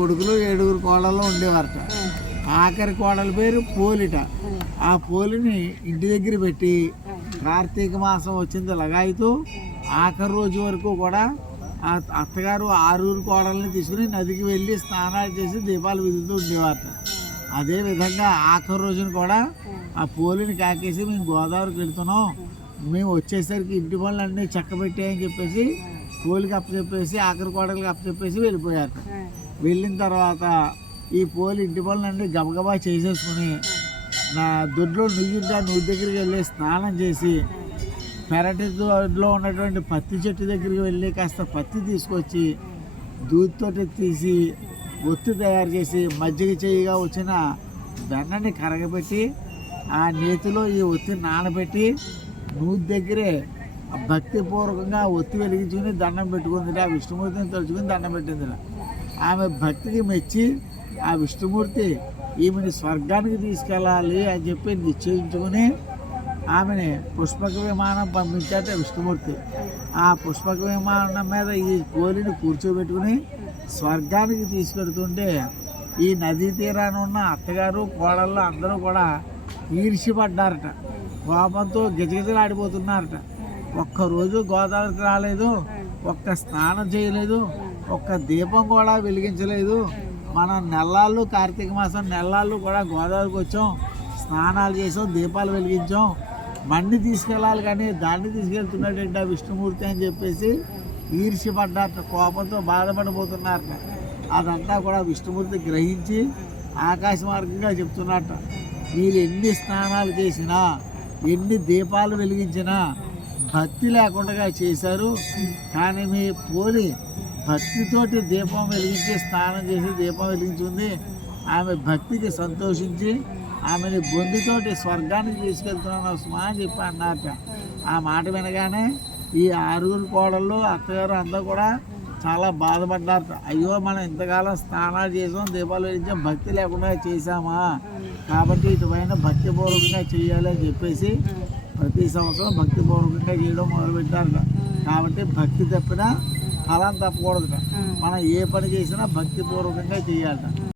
కొడుకులు 7 కోడళ్ళు ఉండేవారట. ఆఖరి కోడల పేరు పోలిట. ఆ పోలిని ఇంటి దగ్గర పెట్టి కార్తీక మాసం వచ్చింది లగాయితూ ఆఖరి రోజు వరకు కూడా ఆ అత్తగారు 6 కోడల్ని తీసుకుని నదికి వెళ్ళి స్నానాలు చేసి దీపాలు వెలుగుతూ ఉండేవారట. అదేవిధంగా ఆఖరి రోజున కూడా ఆ పోలిని కాకేసి మేము గోదావరికి వెళ్తున్నాం, మేము వచ్చేసరికి ఇంటి పనులన్నీ చక్కబెట్టాయని చెప్పేసి పోలికి అప్పచెప్పేసి ఆఖరి కోడలికి అప్పచెప్పేసి వెళ్ళిపోయారట. వెళ్ళిన తర్వాత ఈ పోలి ఇంటి పనులన్నీ గబగబా చేసేసుకుని నా దొడ్లో నుయ్యుంటే నువ్వు దగ్గరికి వెళ్ళి స్నానం చేసి పెరటిలో ఉన్నటువంటి పత్తి చెట్టు దగ్గరికి వెళ్ళి కాస్త పత్తి తీసుకొచ్చి దూదితోటి తీసి ఒత్తి తయారు చేసి మజ్జిగ చేయిగా వచ్చిన బెన్నని కరగబెట్టి ఆ నేతిలో ఈ ఒత్తి నానబెట్టి నూతి దగ్గరే భక్తిపూర్వకంగా ఒత్తి వెలిగించుకుని దండం పెట్టుకుంది. ఆ విష్ణుమూర్తిని తలుచుకుని దండం పెట్టింది. ఆమె భక్తికి మెచ్చి ఆ విష్ణుమూర్తి ఈమెని స్వర్గానికి తీసుకెళ్ళాలి అని చెప్పి నిశ్చయించుకుని ఆమెని పుష్పక విమానం పంపించాట విష్ణుమూర్తి. ఆ పుష్పక విమానం మీద ఈ పోలిని కూర్చోబెట్టుకుని స్వర్గానికి తీసుకెడుతుంటే ఈ నదీ తీరాన ఉన్న అత్తగారు కోడళ్ళు అందరూ కూడా ఈర్ష్యపడ్డారట. కోపంతో గిజగిజలాడిపోతున్నారట. ఒక్కరోజు గోదావరికి రాలేదు, ఒక్క స్నానం చేయలేదు, ఒక్క దీపం కూడా వెలిగించలేదు. మనం నెల్లాళ్ళు కార్తీక మాసం నెల్లాళ్ళు కూడా గోదావరికి వచ్చాం, స్నానాలు చేసాం, దీపాలు వెలిగించాం, మన్ని తీసుకెళ్ళాలి కానీ దాన్ని తీసుకెళ్తున్నాడంటే ఆ విష్ణుమూర్తి అని చెప్పేసి ఈర్ష్యపడ్డారట. కోపంతో బాధపడిపోతున్నారట. అదంతా కూడా విష్ణుమూర్తి గ్రహించి ఆకాశ మార్గంగా చెప్తున్నట్ట, మీరు ఎన్ని స్నానాలు చేసినా ఎన్ని దీపాలు వెలిగించినా భక్తి లేకుండా చేశారు. కానీ మీ పోలి భక్తితోటి దీపం వెలిగించి స్నానం చేసి దీపం వెలిగించింది. ఆమె భక్తికి సంతోషించి ఆమెని బొందితోటి స్వర్గానికి తీసుకెళ్తున్నాను సుమా అని చెప్పి అన్నారట. ఆ మాట వినగానే ఈ 6 కోడళ్ళు అత్తగారు అందరూ కూడా చాలా బాధపడ్డారట. అయ్యో మనం ఇంతకాలం స్నానాలు చేసాం, దీపాలు వెలిగించాం, భక్తి లేకుండా చేసామా, కాబట్టి ఇటువైనా భక్తిపూర్వకంగా చేయాలి అని చెప్పేసి ప్రతి సంవత్సరం భక్తిపూర్వకంగా చేయడం మొదలుపెట్టారట. కాబట్టి భక్తి తప్పినా ఫలం తప్పకూడదుట. మనం ఏ పని చేసినా భక్తిపూర్వకంగా చేయాలట.